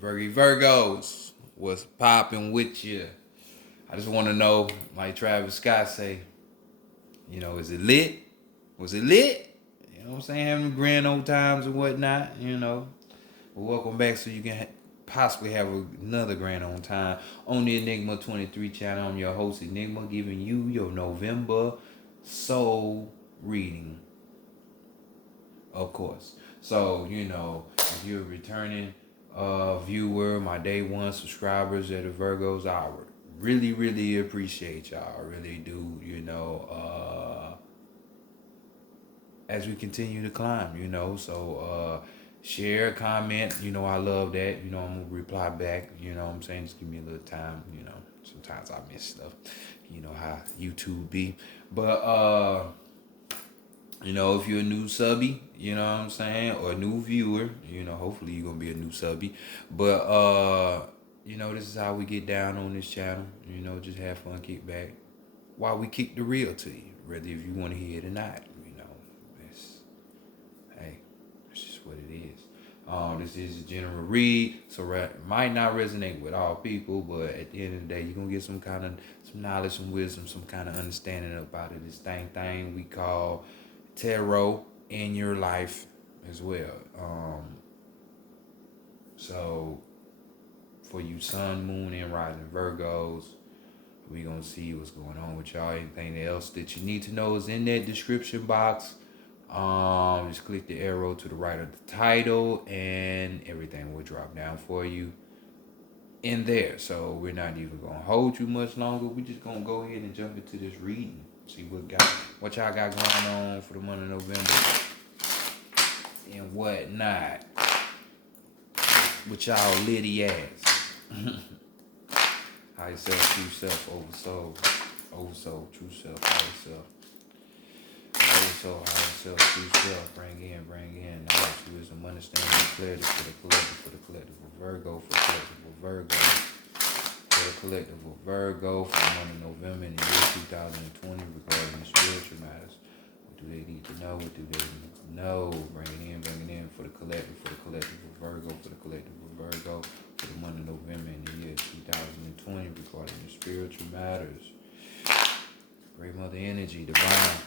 Virgos, what's popping with you? I just want to know, like Travis Scott say, is it lit? Was it lit? You know what I'm saying? Having grand old times and whatnot. Well, welcome back so you can possibly have another grand old time on the Enigma 23 channel. I'm your host, Enigma, giving you your November soul reading, of course. So, if you're a returning viewer, my day one subscribers at the Virgos, I really, really appreciate y'all. I really do, as we continue to climb. So share, comment, I love that. I'm gonna reply back, what I'm saying? Just give me a little time. Sometimes I miss stuff. You know how YouTube be. But if you're a new subby, you know what I'm saying, or a new viewer, hopefully you're gonna be a new subby. But this is how we get down on this channel. Just have fun, kick back, while we kick the real to you, whether if you want to hear it or not. It's hey, that's just what it is. This is a general read, so might not resonate with all people, but at the end of the day, you're gonna get some knowledge, some wisdom, some kind of understanding about it. This thing we call tarot in your life as well. So for you sun, moon, and rising Virgos, we gonna see what's going on with y'all. Anything else that you need to know is in that description box. Just click the arrow to the right of the title, and everything will drop down for you in there. So we're not even gonna hold you much longer. We're just gonna go ahead and jump into this reading. See what y'all got going on for the month of November and whatnot. With y'all litty ass. Higher self, true self, over soul, true self, higher self. Over soul, higher self, true self. Bring in knowledge, wisdom, understanding, clarity for the collective of Virgo, for the collective of Virgo. For the collective of Virgo for the month of November in the year 2020 regarding the spiritual matters. What do they need to know? What do they need to know? Bring it in for the collective of Virgo, for the collective of Virgo for the month of November in the year 2020 regarding the spiritual matters. Great Mother Energy, divine,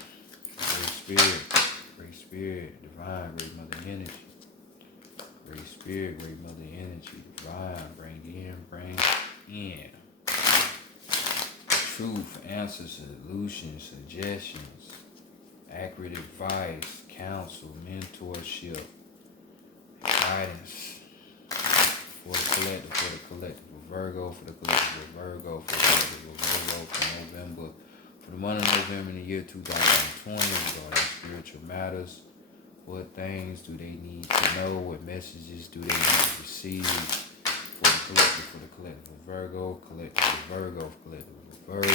great spirit, divine, great Mother Energy. Great spirit, great Mother Energy, divine, bring in truth, answers, solutions, suggestions, accurate advice, counsel, mentorship, guidance for the collective of Virgo, for the collective of Virgo, for the collective of Virgo for November, for the month of November in the year 2020 regarding spiritual matters. What things do they need to know? What messages do they need to receive? For the collective of Virgo, collective of Virgo, collective of Virgo,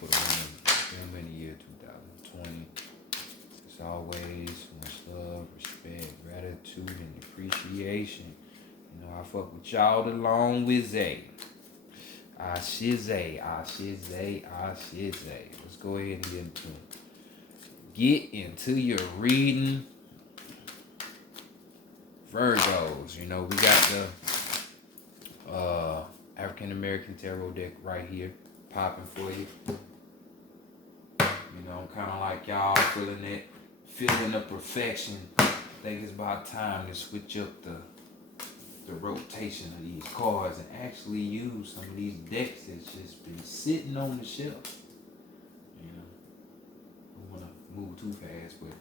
for the month of November in the year 2020. As always, much love, respect, gratitude, and appreciation. I fuck with y'all the long with Zay. I shizay. Let's go ahead and get into your reading. Virgos, we got the African American Tarot deck right here, popping for you. I'm kind of like y'all, feeling the perfection. I think it's about time to switch up the rotation of these cards and actually use some of these decks that's just been sitting on the shelf. I don't want to move too fast, but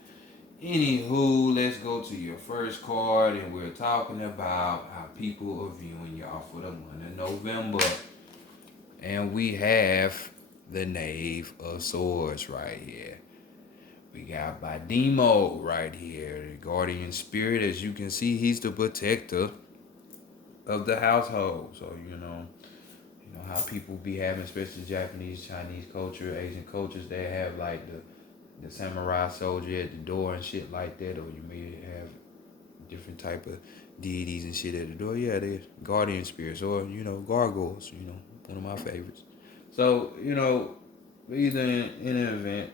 anywho, let's go to your first card, and we're talking about how people are viewing y'all for the month of November. And we have the Knave of Swords right here. We got Badimo right here, the guardian spirit. As you can see, he's the protector of the household. So, how people be having, especially Japanese, Chinese culture, Asian cultures, they have like the samurai soldier at the door and shit like that, or you may have different type of deities and shit at the door. Yeah, they're guardian spirits, or gargoyles. One of my favorites. So either in an event,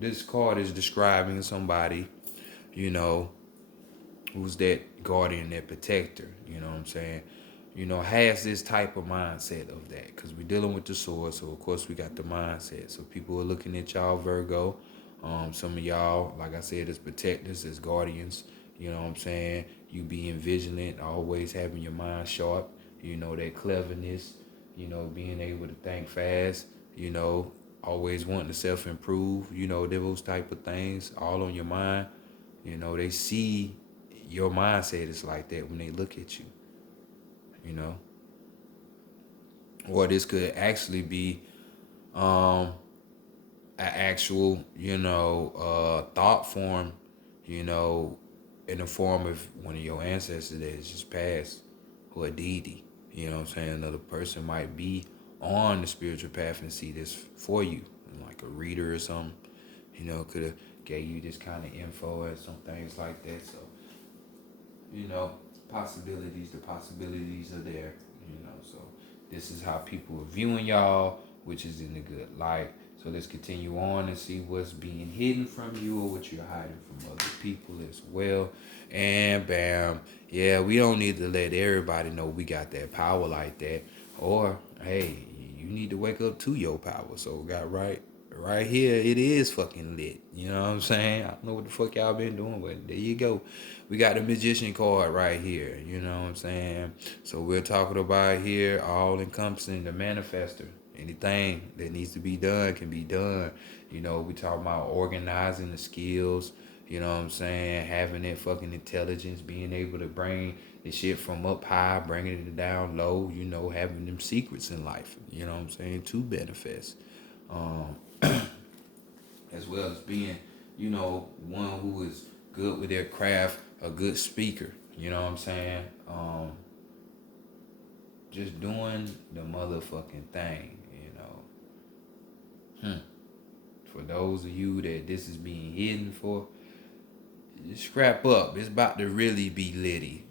this card is describing somebody, who's that guardian, that protector. You know what I'm saying? has this type of mindset of that, because we're dealing with the sword. So of course we got the mindset. So people are looking at y'all, Virgo. Some of y'all, like I said, as protectors, as guardians. You know what I'm saying? You being vigilant, always having your mind sharp. That cleverness. Being able to think fast. Always wanting to self improve. Those type of things all on your mind. They see your mindset is like that when they look at you. You know, or this could actually be um an actual thought form, you know in the form of one of your ancestors that has just passed, or a deity. What I'm saying? Another person might be on the spiritual path and see this for you, like a reader or something. Could have gave you this kind of info and some things like that. So you know the possibilities are there. So this is how people are viewing y'all, which is in the good light. So let's continue on and see what's being hidden from you, or what you're hiding from other people as well. And bam, yeah, we don't need to let everybody know we got that power like that. Or hey, you need to wake up to your power. So we got right here, it is fucking lit. You know what I'm saying? I don't know what the fuck y'all been doing, but there you go. We got the magician card right here. You know what I'm saying? So we're talking about here all encompassing the manifester. Anything that needs to be done can be done. We talk about organizing the skills. You know what I'm saying? Having that fucking intelligence, being able to bring the shit from up high, bringing it down low. Having them secrets in life. You know what I'm saying? To manifest. Um, as well as being, one who is good with their craft, a good speaker. You know what I'm saying? Just doing the motherfucking thing. For those of you that this is being hidden for, just scrap up. It's about to really be litty.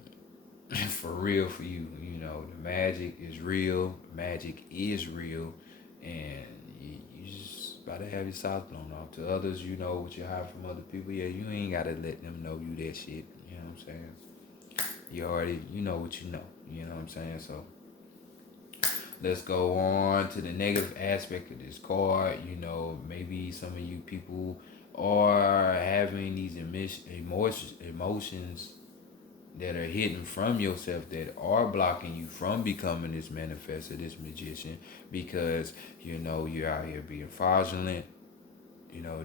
For real for you. The magic is real. Magic is real. And you just about to have your socks blown off. To others, what you hide from other people. Yeah, you ain't got to let them know you that shit. You know what I'm saying? You already, what you know. You know what I'm saying? So let's go on to the negative aspect of this card. Maybe some of you people are having these emotions that are hidden from yourself, that are blocking you from becoming this manifestor, this magician, because you're out here being fraudulent, you know,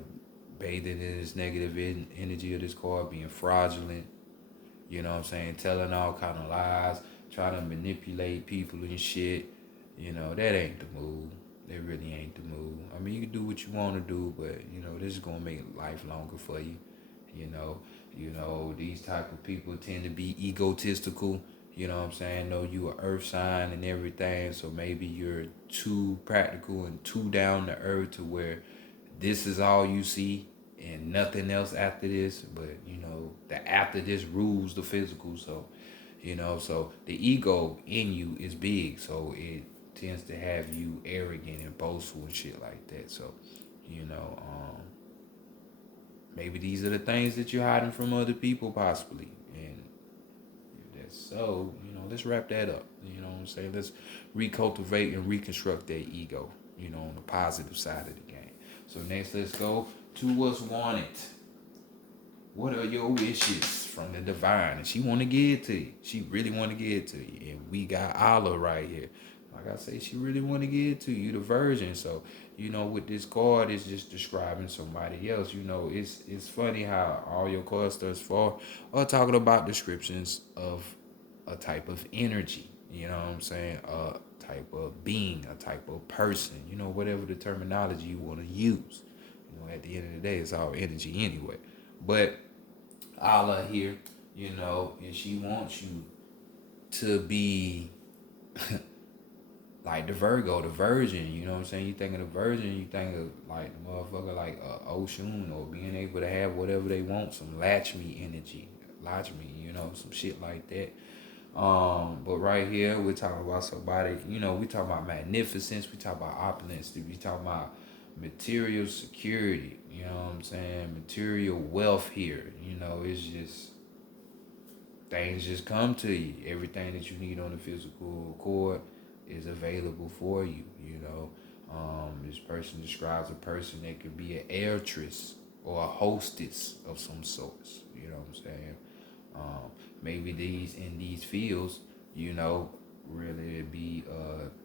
bathing in this negative energy of this card, being fraudulent, telling all kind of lies, trying to manipulate people and shit. That ain't the move. That really ain't the move. I mean, you can do what you want to do, but this is gonna make life longer for you. You know, these type of people tend to be egotistical. You know what I'm saying? Know you a earth sign and everything, so maybe you're too practical and too down to earth to where this is all you see and nothing else after this. But the after this rules the physical. So so the ego in you is big, so it tends to have you arrogant and boastful and shit like that. So you know um maybe these are the things that you're hiding from other people, possibly. And if that's so, let's wrap that up. You know what I'm saying? Let's recultivate and reconstruct that ego, on the positive side of the game. So next, let's go to what's wanted. What are your wishes from the divine? And she want to give it to you. She really want to give it to you. And we got Allah right here. Like I say, she really want to give it to you, the virgin. So, with this card, it's just describing somebody else. It's funny how all your cards thus far are talking about descriptions of a type of energy. You know what I'm saying? A type of being, a type of person. Whatever the terminology you want to use. At the end of the day, it's all energy anyway. But Allah here, and she wants you to be like the Virgo, the virgin. You know what I'm saying? You think of the virgin, you think of like the motherfucker like Oshun, or being able to have whatever they want, some Lakshmi energy, some shit like that. But right here we're talking about somebody, we talking about magnificence, we talk about opulence, we talking about material security, you know what I'm saying? Material wealth here, it's just things just come to you. Everything that you need on the physical cord is available for you. This person describes a person that could be an actress or a hostess of some sorts. You know what I'm saying? Maybe in these fields, really it'd be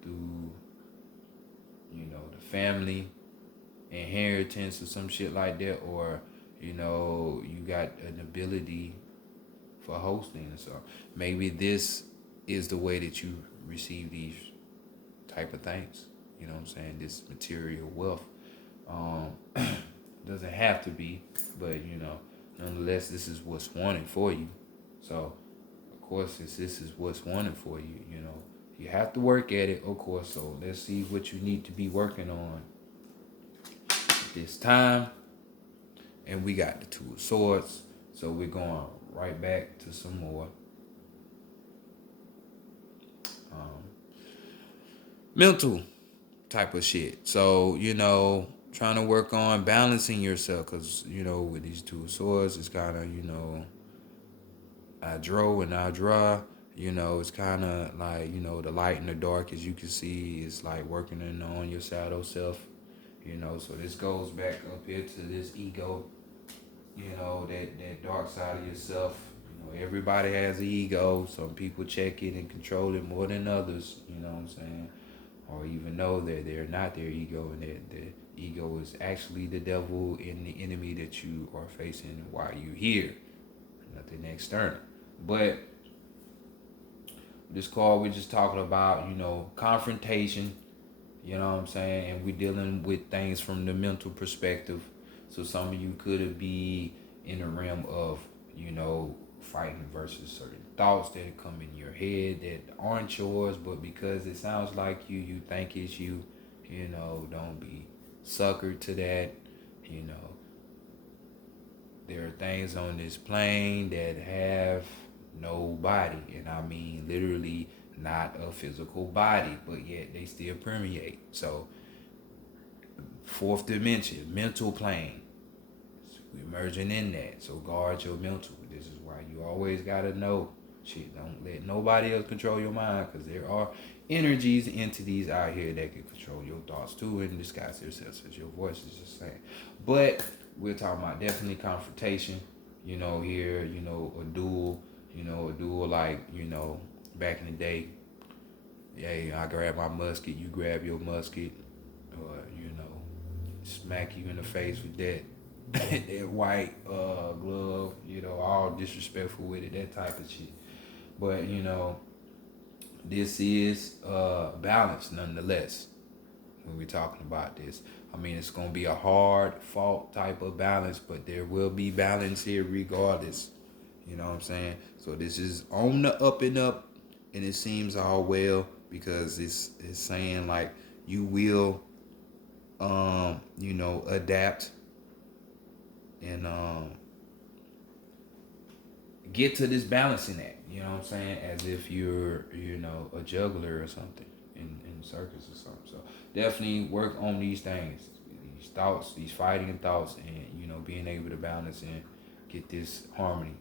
through the family inheritance or some shit like that, or you got an ability for hosting and so maybe this is the way that you receive these type of things. You know what I'm saying? This material wealth. Um, doesn't have to be, but nonetheless, this is what's wanted for you. So, of course, since this is what's wanted for you, you have to work at it, of course. So let's see what you need to be working on this time. And we got the Two of Swords. So we're going right back to some more mental type of shit. So, trying to work on balancing yourself, because, with these Two of Swords, it's kind of, I draw and I draw. It's kind of like, the light and the dark, as you can see, is like working on your shadow self. So this goes back up here to this ego, that dark side of yourself. Everybody has an ego. Some people check it and control it more than others, you know what I'm saying? Or even know that they're not their ego, and that the ego is actually the devil and the enemy that you are facing while you're here. Nothing external. But this call, we're just talking about, confrontation, you know what I'm saying? And we're dealing with things from the mental perspective. So some of you could be in the realm of, fighting versus certain thoughts that come in your head that aren't yours, but because it sounds like you think it's you, don't be suckered to that. There are things on this plane that have no body, and I mean literally not a physical body, but yet they still permeate. So, fourth dimension, mental plane. So we're merging in that. So guard your mental. This is why you always gotta know. Shit, don't let nobody else control your mind, because there are energies, entities out here that can control your thoughts too and disguise themselves as your voice is just saying. But we're talking about definitely confrontation. Here, a duel like, back in the day. Yeah, I grab my musket, you grab your musket, or smack you in the face with that that white glove, all disrespectful with it, that type of shit. But this is balance nonetheless. When we're talking about this, I mean, it's gonna be a hard fought type of balance, but there will be balance here regardless. You know what I'm saying? So this is on the up and up, and it seems all well, because it's saying like you will adapt and get to this balancing act, you know what I'm saying? As if you're, a juggler or something in circus or something. So definitely work on these things, these thoughts, these fighting thoughts, and, being able to balance and get this harmony,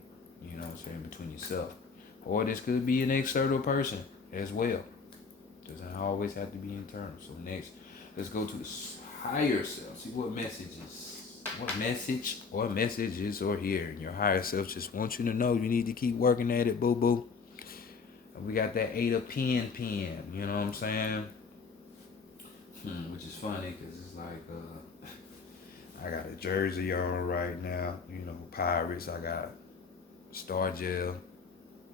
you know what I'm saying, between yourself. Or this could be an external person as well. Doesn't always have to be internal. So next, let's go to the higher self. See what message or messages are here. And your higher self just wants you to know you need to keep working at it, boo boo. And we got that 8 of pen, you know what I'm saying? Which is funny, because it's like, I got a jersey on right now, Pirates. I got Star Gel.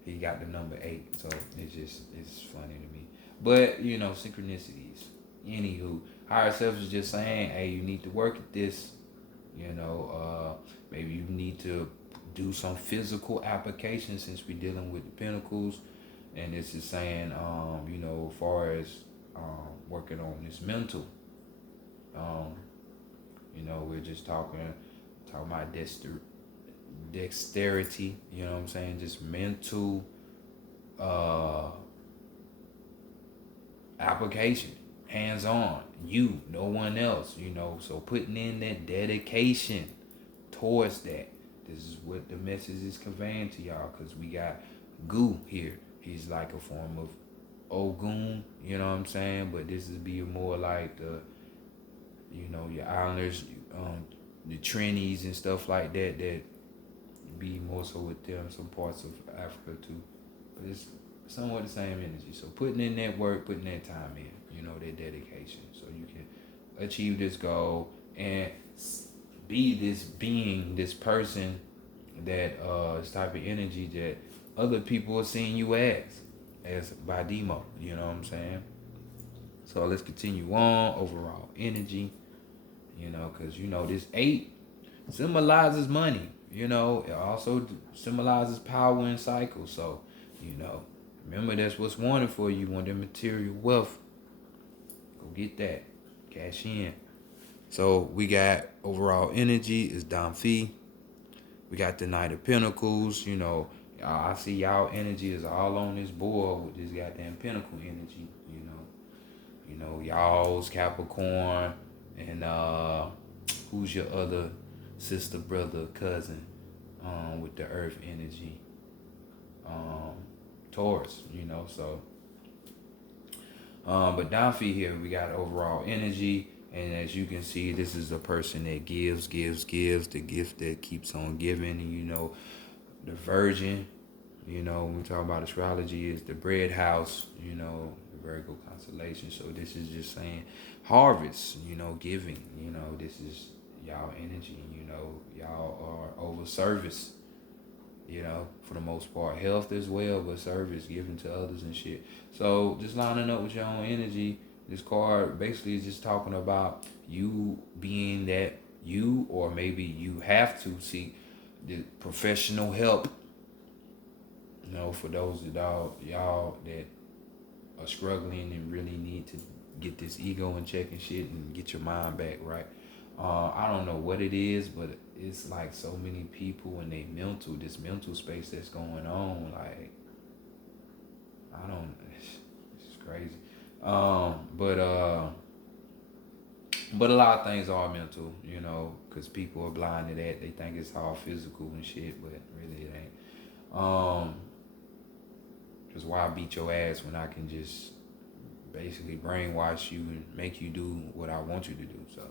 He got the number 8, so it's funny to me. But, synchronicities. Anywho, higher self is just saying, hey, you need to work at this. Maybe you need to do some physical application, since we're dealing with the pentacles. And this is saying, as far as working on this mental. We're just talking about dexterity, you know what I'm saying? Just mental application, hands on, no one else, so putting in that dedication towards that. This is what the message is conveying to y'all, because we got goo here. He's like a form of Ogun, you know what I'm saying? But this is be more like the, your islanders, the Trinis and stuff like that, that be more so with them, some parts of Africa too. But it's somewhat the same energy. So putting in that work, putting that time in, that dedication, so you can achieve this goal and be this being, this person, that this type of energy that other people are seeing you as by demo. You know what I'm saying? So let's continue on. Overall energy, because this 8 symbolizes money. It also symbolizes power and cycles. So, you know, remember that's what's wanted for you. You want the material wealth. Go get that. Cash in. So we got overall energy is Damfi. We got the Knight of Pentacles. I see y'all energy is all on this board with this goddamn Pentacle energy. Y'all's Capricorn, and who's your other sister, brother, cousin, with the Earth energy, Taurus. So. But Damfi here, we got overall energy. And as you can see, this is a person that gives, the gift that keeps on giving. And, the Virgin, when we talk about astrology, is the bread house, the Virgo constellation. So this is just saying harvest, giving, this is y'all energy, y'all are over service, for the most part. Health as well, but service, giving to others and shit. So just lining up with your own energy. This card basically is just talking about you being that you, or maybe you have to seek the professional help. For those of y'all that are struggling and really need to get this ego in check and shit and get your mind back right. I don't know what it is, but it's like so many people and this mental space that's going on. Like, it's crazy. But a lot of things are mental, because people are blind to that. They think it's all physical and shit, but really it ain't. Because why beat your ass when I can just basically brainwash you and make you do what I want you to do? So,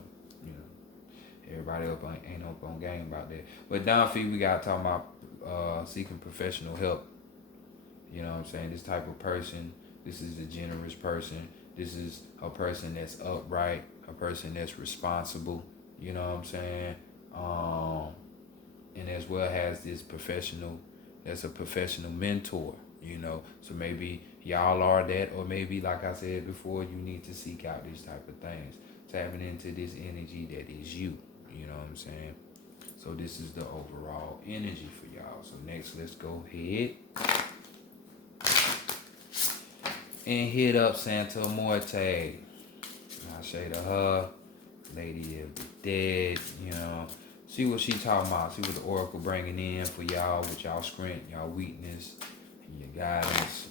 everybody ain't up on game about that. But Damfi, we got talking about seeking professional help. You know what I'm saying? This type of person, this is a generous person. This is a person that's upright, a person that's responsible. You know what I'm saying? And as well has this professional, that's a professional mentor. So maybe y'all are that, or maybe, like I said before, you need to seek out these type of things, tapping into this energy that is you. You know what I'm saying? So this is the overall energy for y'all. So next, let's go ahead and hit up Santa Muerte. I say to her, Lady of the Dead, see what she talking about. See what the Oracle bringing in for y'all with y'all strength, y'all weakness, and your guidance,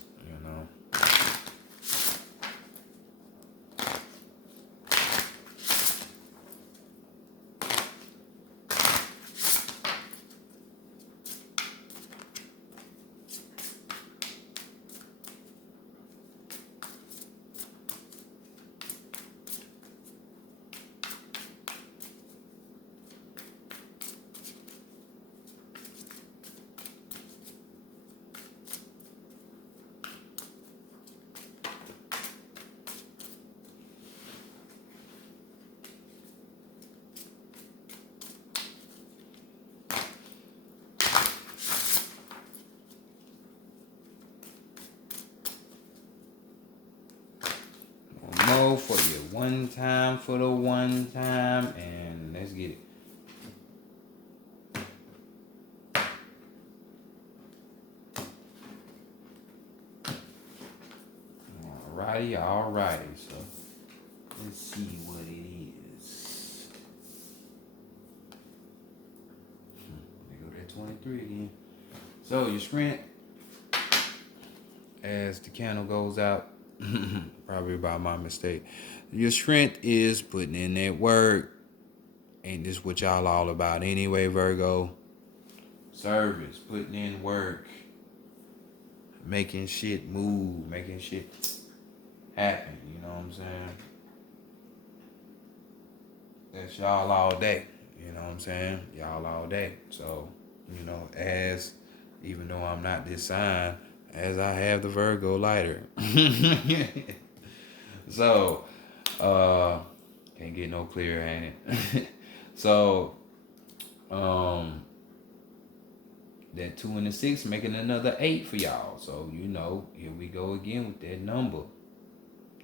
for your one time, for the one time, and let's get it. Alrighty, so let's see what it is. There go that 23 again. So your strength, as the candle goes out, probably by my mistake. Your strength is putting in that work. Ain't this what y'all all about anyway, Virgo? Service, putting in work. making shit move, making shit happen. You know what I'm saying? That's y'all all day. You know what I'm saying? Y'all all day. So, as even though I'm not this sign, as I have the Virgo lighter. So, uh, can't get no clearer, ain't it? So, um, that 2 and the 6 making another 8 for y'all. So, here we go again with that number.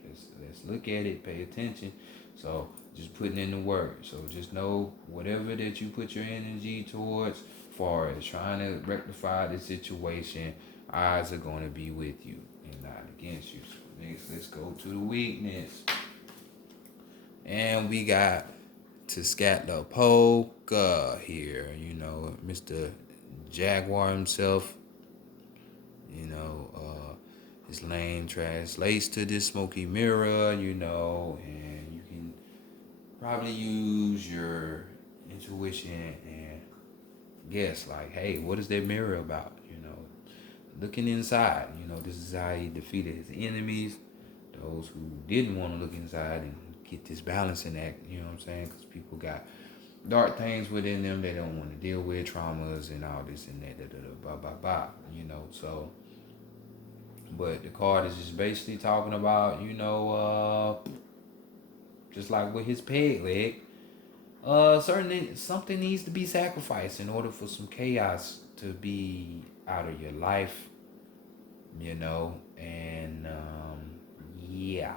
Let's look at it, pay attention. So, just putting in the work. So, just know whatever that you put your energy towards, far as trying to rectify the situation, eyes are going to be with you and not against you. So, next, let's go to the weakness. And we got Tezcatlipoca here, Mr. Jaguar himself. His name translates to this smoky mirror, and you can probably use your intuition and guess, like, hey, what is that mirror about? Looking inside, this is how he defeated his enemies, those who didn't want to look inside and get this balancing act, you know what I'm saying? Because people got dark things within them they don't want to deal with, traumas and all this and that, blah, blah, blah, so. But the card is just basically talking about, just like with his peg leg, something needs to be sacrificed in order for some chaos to be out of your life, and yeah.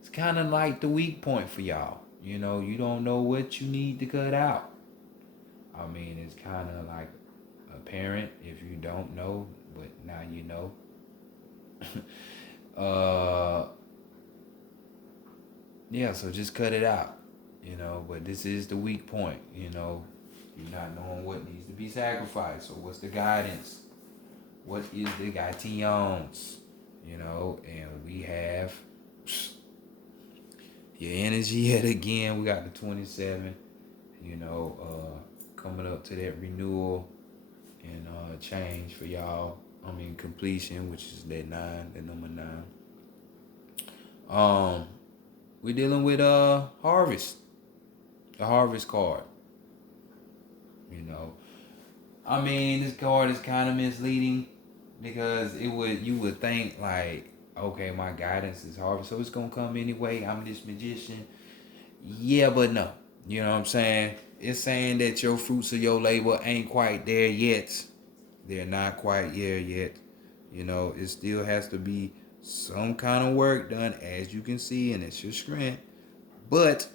It's kind of like the weak point for y'all. You don't know what you need to cut out. I mean, it's kind of like apparent if you don't know, but now you know. Yeah, so just cut it out, but this is the weak point, you're not knowing what needs to be sacrificed. So what's the guidance? What is the guidance? And we have your energy yet again. We got the 27, coming up to that renewal and change for y'all. Completion, which is that number 9. We're dealing with harvest, the harvest card. This card is kind of misleading because you would think like, okay, my guidance is harvest, so it's gonna come anyway. I'm this magician. Yeah, but no. You know what I'm saying? It's saying that your fruits of your labor ain't quite there yet. They're not quite there yet. It still has to be some kind of work done, as you can see, and it's your strength. But,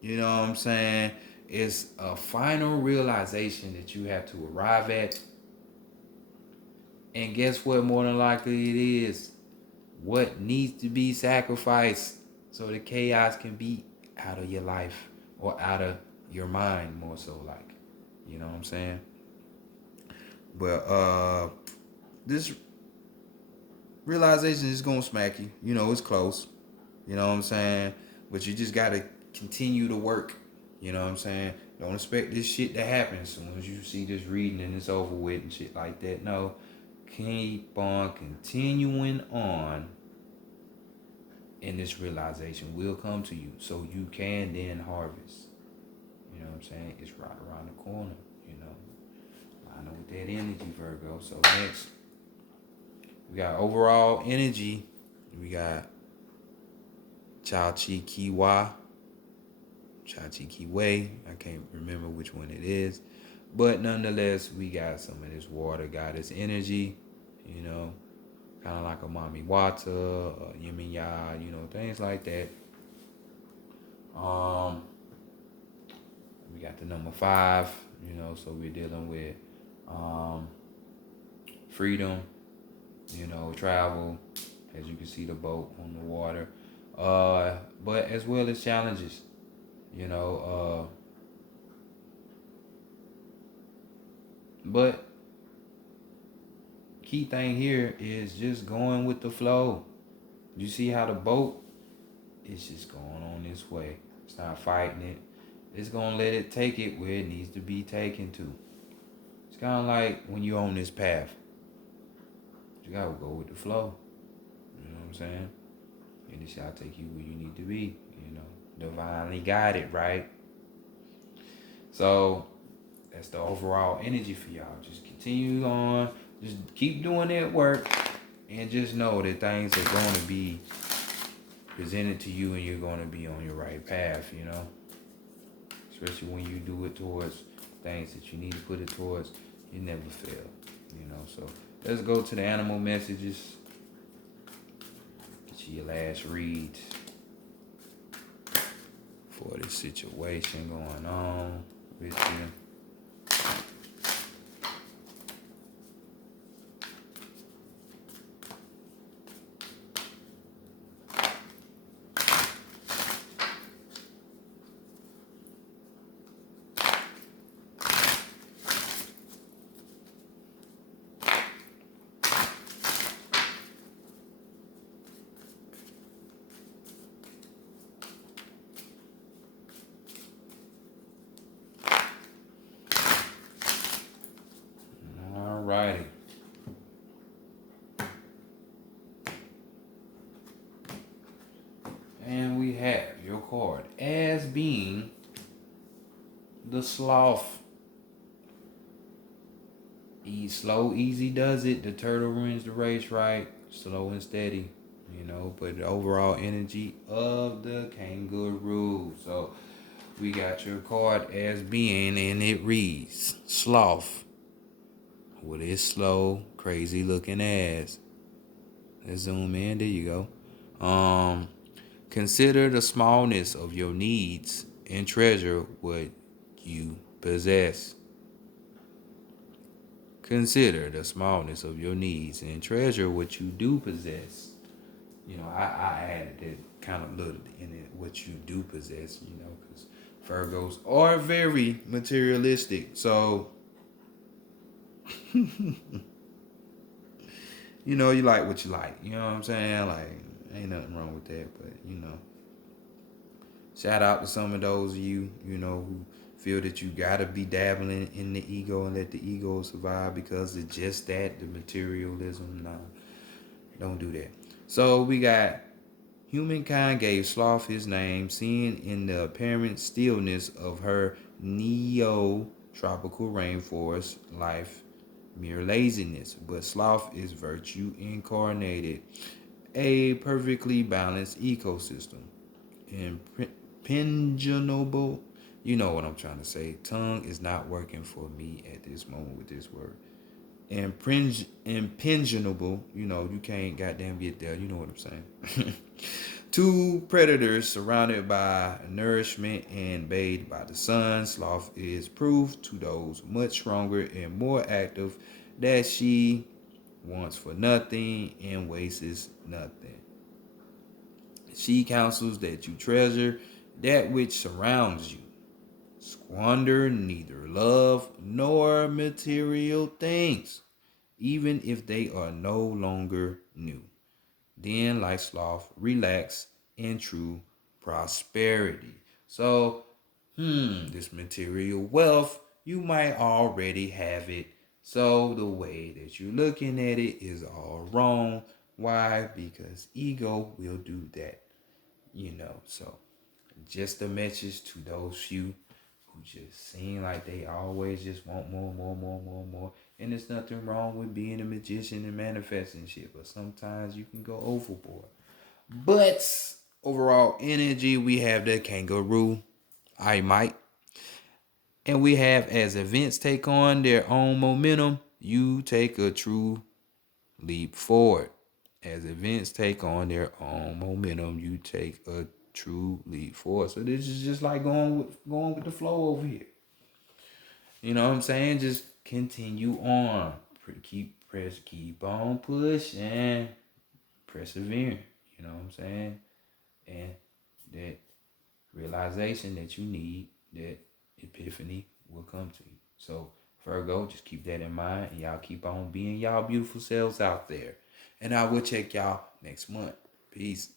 you know what I'm saying? It's a final realization that you have to arrive at. And guess what? More than likely it is what needs to be sacrificed so the chaos can be out of your life or out of your mind, more so, like. You know what I'm saying? But this realization is gonna smack you. It's close. You know what I'm saying? But you just gotta continue to work. You know what I'm saying? Don't expect this shit to happen as soon as you see this reading and it's over with and shit like that. No. Keep on continuing on, and this realization will come to you so you can then harvest. You know what I'm saying? It's right around the corner, Line up with that energy, Virgo. So next, we got overall energy. We got Chachi Kiwa. Chachi Kiwe. I can't remember which one it is. But nonetheless, we got some of this water goddess energy, kind of like a Mami Wata, Yemiya, things like that. We got the number 5, so we're dealing with freedom, travel, as you can see the boat on the water, but as well as challenges, but key thing here is just going with the flow. You see how the boat is just going on this way. It's not fighting it. It's gonna let it take it where it needs to be taken to. It's kind of like when you're on this path. You gotta go with the flow. You know what I'm saying? And it shall take you where you need to be, divinely guided, right? So that's the overall energy for y'all. Just continue on, just keep doing that work, and just know that things are going to be presented to you and you're going to be on your right path, especially when you do it towards things that you need to put it towards. You never fail, so let's go to the animal messages. Get you your last read for this situation going on with you. Alrighty. And we have your card as being the sloth. Slow, easy does it. The turtle wins the race, right? Slow and steady, but the overall energy of the kangaroo. So we got your card as being, and it reads sloth with his slow, crazy looking ass. Let's zoom in. There you go. Consider the smallness of your needs and treasure what you possess. Consider the smallness of your needs and treasure what you do possess. I added that kind of little in it, what you do possess, because Virgos are very materialistic. So, you like what you like. You know what I'm saying? Like, ain't nothing wrong with that. But, shout out to some of those of you, who feel that you gotta be dabbling in the ego and let the ego survive because it's just that, the materialism. Nah, don't do that. So we got humankind gave sloth his name, seeing in the apparent stillness of her neo-tropical rainforest life mere laziness. But sloth is virtue incarnated, a perfectly balanced ecosystem. Impregnable. You know what I'm trying to say. Tongue is not working for me at this moment with this word. Impregnable. You can't goddamn get there. You know what I'm saying. Two predators surrounded by nourishment and bathed by the sun. Sloth is proof to those much stronger and more active that she wants for nothing and wastes nothing. She counsels that you treasure that which surrounds you. Squander neither love nor material things, even if they are no longer new. Then, like sloth, relax in true prosperity. So, this material wealth, you might already have it. So, the way that you're looking at it is all wrong. Why? Because ego will do that. So just a message to those few who just seem like they always just want more, more, more, more, more. And there's nothing wrong with being a magician and manifesting shit, but sometimes you can go overboard. But overall energy, we have the kangaroo, I might. And we have as events take on their own momentum, you take a true leap forward. As events take on their own momentum, you take a true leap forward. So this is just like going with the flow over here. You know what I'm saying? Just continue on. Keep on pushing, persevering. You know what I'm saying? And that realization that you need, that epiphany will come to you. So Virgo, just keep that in mind, and y'all keep on being y'all beautiful selves out there. And I will check y'all next month. Peace.